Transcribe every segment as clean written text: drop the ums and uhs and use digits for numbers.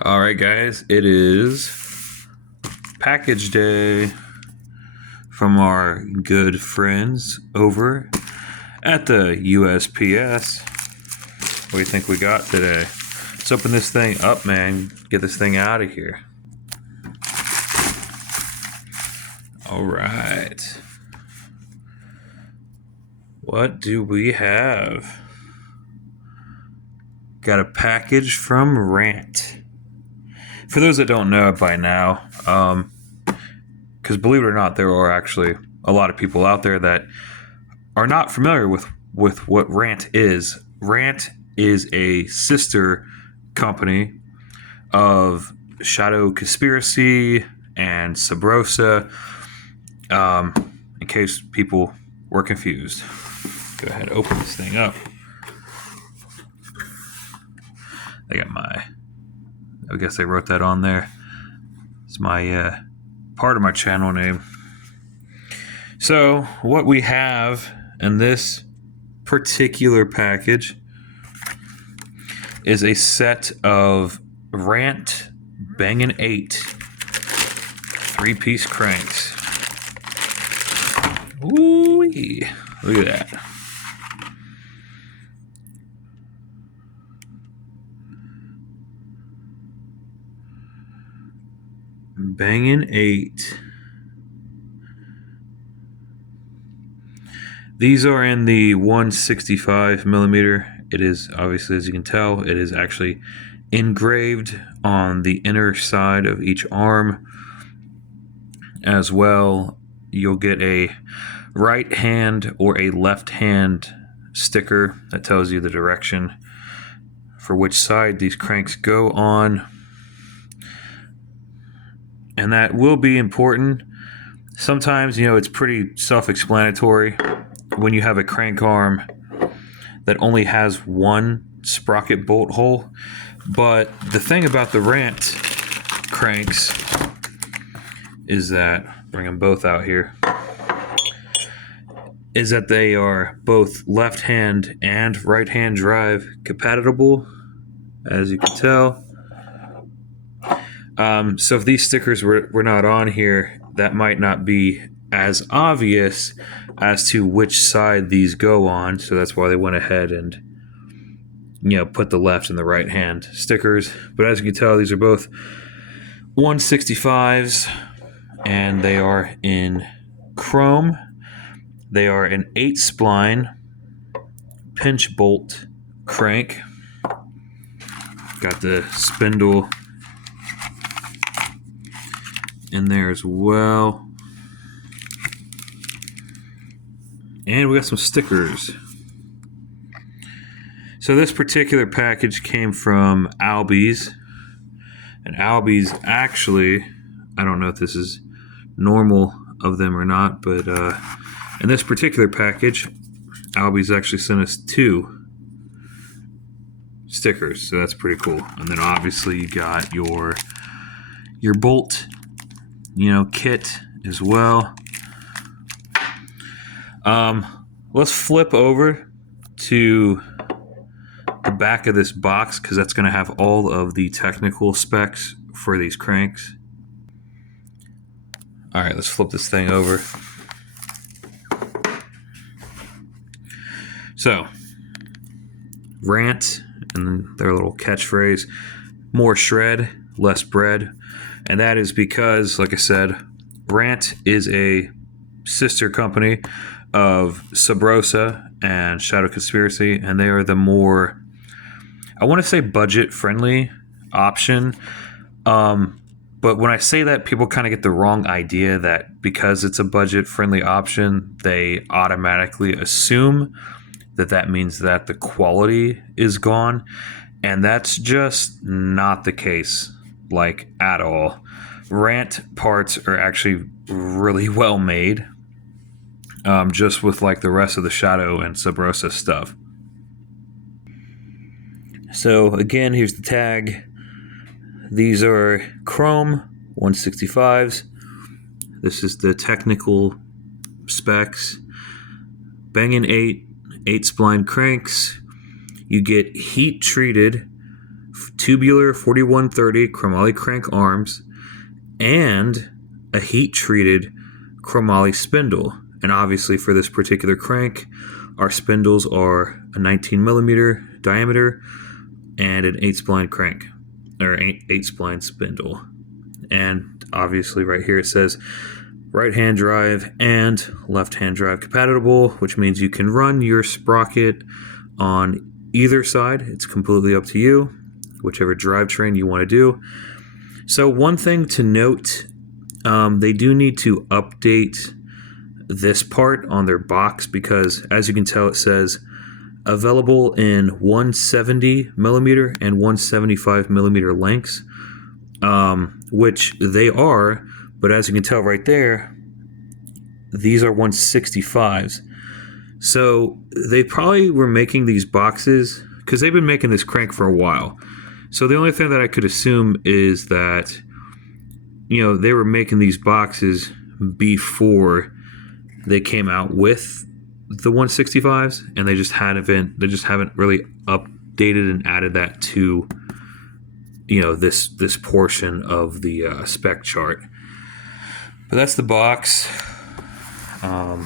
All right, guys, it is package day from our good friends over at the USPS. What do you think we got today? Let's open this thing up, man. Get this thing out of here. All right. What do we have? Got a package from Rant. For those that don't know it by now, because believe it or not, there are actually a lot of people out there that are not familiar with what Rant is. Rant is a sister company of Shadow Conspiracy and Sabrosa. In case people were confused, go ahead and open this thing up. I guess I wrote that on there. It's my part of my channel name. So what we have in this particular package is a set of Rant Bangin 8 3-piece cranks. Ooh, look at that. Bangin 8. These are in the 165 millimeter. It is, obviously, as you can tell, it is actually engraved on the inner side of each arm. As well, you'll get a right hand or a left hand sticker that tells you the direction for which side these cranks go on. And that will be important. Sometimes, it's pretty self-explanatory when you have a crank arm that only has one sprocket bolt hole. But the thing about the Rant cranks is that, bring them both out here, is that they are both left hand and right hand drive compatible, as you can tell. So if these stickers were not on here, that might not be as obvious as to which side these go on. So that's why they went ahead and, put the left and the right hand stickers. But as you can tell, these are both 165s, and they are in chrome. They are an 8-spline pinch bolt crank. Got the spindle in there as well. And we got some stickers. So this particular package came from Albies. And Albies actually, I don't know if this is normal of them or not, but in this particular package, Albies actually sent us 2 stickers. So that's pretty cool. And then obviously you got your bolt kit as well. Let's flip over to the back of this box, because that's going to have all of the technical specs for these cranks. All right, let's flip this thing over. So, Rant and their little catchphrase, more shred, less bread. And that is because, like I said, Rant is a sister company of Sabrosa and Shadow Conspiracy, and they are the more, I want to say, budget-friendly option. But when I say that, people kind of get the wrong idea that because it's a budget-friendly option, they automatically assume that means that the quality is gone. And that's just not the case. At all. Rant parts are actually really well made, just with the rest of the Shadow and Sabrosa stuff. So again, here's the tag. These are chrome 165s. This is the technical specs. Bangin 8 8-spline cranks. You get heat treated tubular 4130 chromoly crank arms, and a heat-treated chromoly spindle. And obviously for this particular crank, our spindles are a 19 millimeter diameter and an 8-spline crank, or 8-spline spindle. And obviously right here it says right-hand drive and left-hand drive compatible, which means you can run your sprocket on either side. It's completely up to you, whichever drivetrain you want to do. So one thing to note, they do need to update this part on their box because, as you can tell, it says available in 170 millimeter and 175 millimeter lengths, which they are, but as you can tell right there, these are 165s. So they probably were making these boxes because they've been making this crank for a while. So the only thing that I could assume is that, they were making these boxes before they came out with the 165s, and they just haven't really updated and added that to this portion of the spec chart. But that's the box. I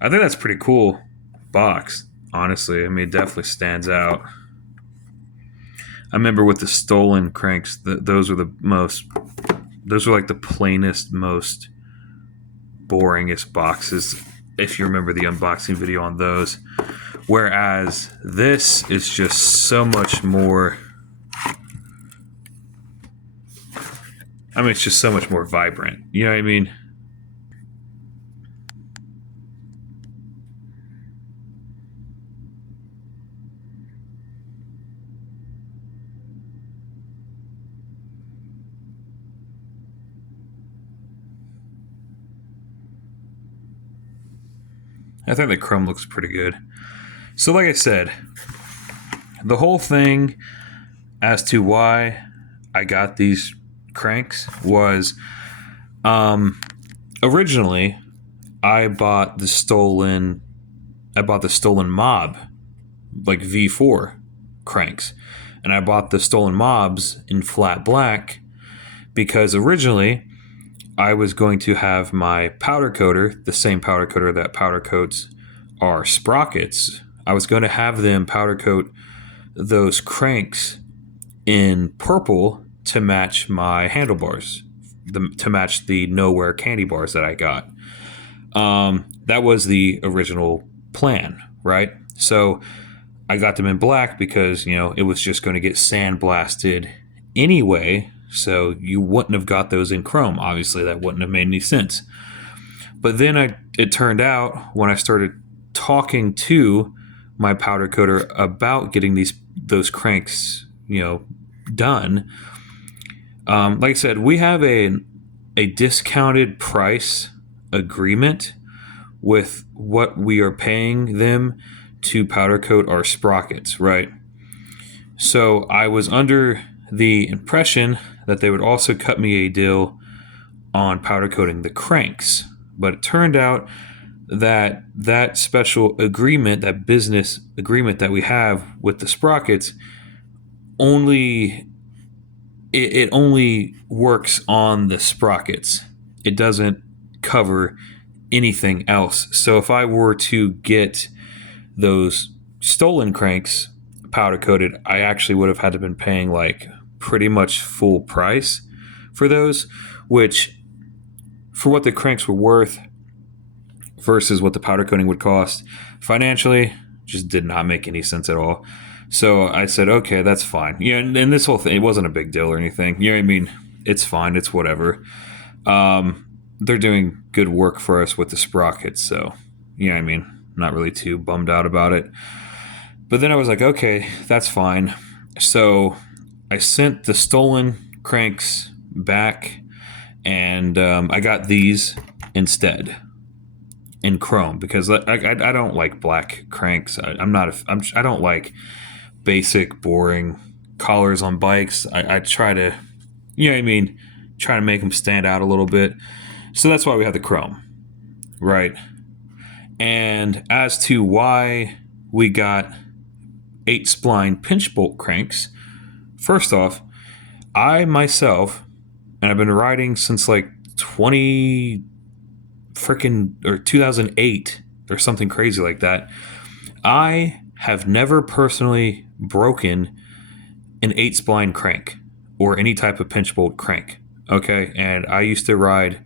think that's a pretty cool box, honestly. I mean, it definitely stands out. I remember with the stolen cranks, those were like the plainest, most boringest boxes, if you remember the unboxing video on those. Whereas this is just so much more, it's just so much more vibrant. You know what I mean? I think the chrome looks pretty good. So like I said, the whole thing as to why I got these cranks was originally I bought the stolen mob, like V4 cranks. And I bought the stolen mobs in flat black because originally I was going to have my powder coater, the same powder coater that powder coats our sprockets. I was going to have them powder coat those cranks in purple to match my handlebars, to match the Nowhere candy bars that I got. That was the original plan, right? So I got them in black because, it was just going to get sandblasted anyway. So you wouldn't have got those in chrome. Obviously, that wouldn't have made any sense. But then it turned out when I started talking to my powder coater about getting those cranks, done. Like I said, we have a discounted price agreement with what we are paying them to powder coat our sprockets, right? So I was under the impression that they would also cut me a deal on powder coating the cranks. But it turned out that special agreement, that business agreement that we have with the sprockets, only works on the sprockets. It doesn't cover anything else. So if I were to get those stolen cranks powder coated, I actually would have had to been paying like pretty much full price for those, which for what the cranks were worth versus what the powder coating would cost financially just did not make any sense at all. So I said, okay, that's fine. Yeah, and this whole thing, it wasn't a big deal or anything. You know what I mean? It's fine. It's whatever. They're doing good work for us with the sprockets, so you know what I mean? Not really too bummed out about it. But then I was like, okay, that's fine. So I sent the stolen cranks back, and I got these instead in chrome because I don't like black cranks. I don't like basic, boring collars on bikes. I try to, you know what I mean, try to make them stand out a little bit. So that's why we have the chrome, right? And as to why we got 8-spline pinch bolt cranks. First off, I myself, and I've been riding since like 20 freaking or 2008 or something crazy like that. I have never personally broken an 8-spline crank or any type of pinch bolt crank. Okay, and I used to ride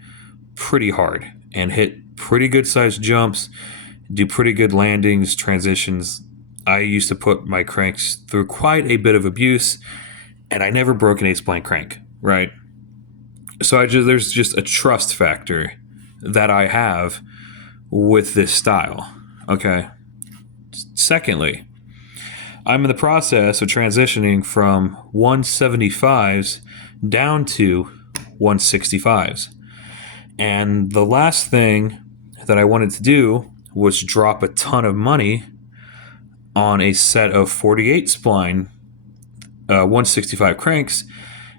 pretty hard and hit pretty good sized jumps, do pretty good landings, transitions. I used to put my cranks through quite a bit of abuse, and I never broke an 8-spline crank, right? So there's just a trust factor that I have with this style. Okay. Secondly, I'm in the process of transitioning from 175s down to 165s. And the last thing that I wanted to do was drop a ton of money on a set of 48 spline 165 cranks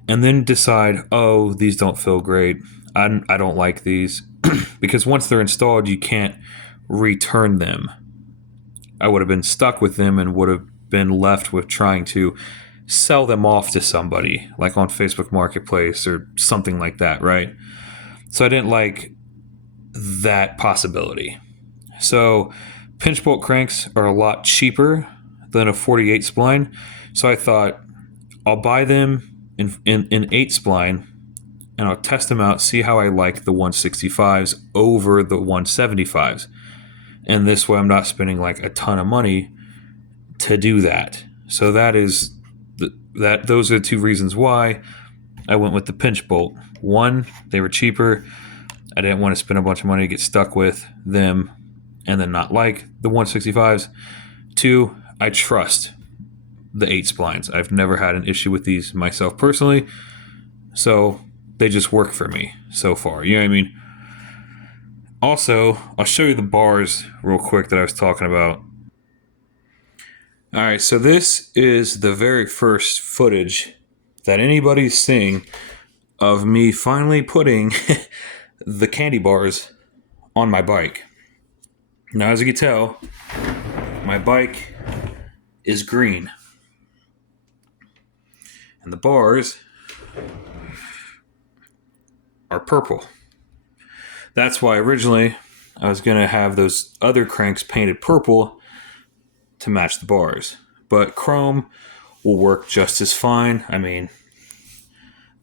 and then decide, oh, these don't feel great. I don't like these. Because once they're installed, you can't return them. I would have been stuck with them and would have been left with trying to sell them off to somebody, like on Facebook Marketplace or something like that, right? So I didn't like that possibility. So pinch bolt cranks are a lot cheaper than a 48 spline. So I thought I'll buy them in 8 spline and I'll test them out, see how I like the 165s over the 175s. And this way I'm not spending like a ton of money to do that. So those are the two reasons why I went with the pinch bolt. One, they were cheaper. I didn't want to spend a bunch of money to get stuck with them and then not like the 165s. Two, I trust the 8 splines. I've never had an issue with these myself personally. So they just work for me so far. You know what I mean? Also, I'll show you the bars real quick that I was talking about. All right, so this is the very first footage that anybody's seeing of me finally putting the candy bars on my bike. Now, as you can tell, my bike is green. And the bars are purple. That's why originally I was going to have those other cranks painted purple to match the bars. But chrome will work just as fine. I mean,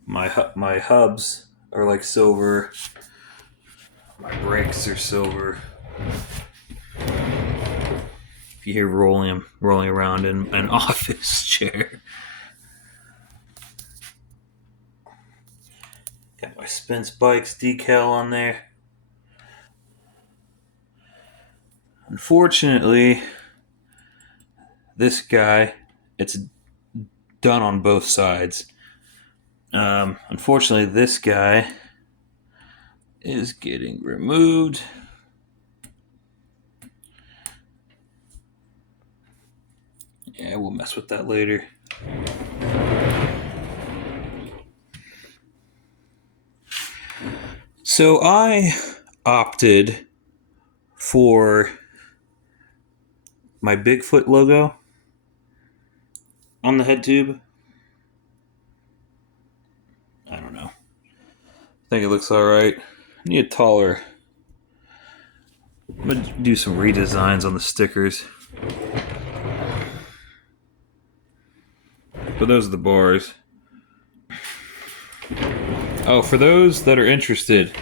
my hubs are like silver. My brakes are silver. If you hear rolling around in an office chair. Got my Spence Bikes decal on there. Unfortunately, this guy, it's done on both sides. Unfortunately, this guy is getting removed. Yeah, we'll mess with that later. So I opted for my Bigfoot logo on the head tube. I don't know. I think it looks alright. I need a taller. I'm going to do some redesigns on the stickers. But those are the bars. Oh, for those that are interested,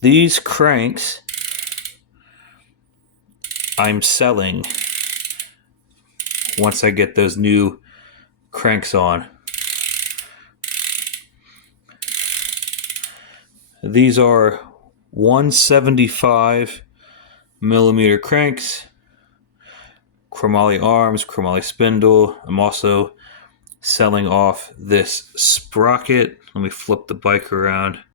these cranks I'm selling once I get those new cranks on. These are 175 millimeter cranks, chromoly arms, chromoly spindle. I'm also selling off this sprocket. Let me flip the bike around.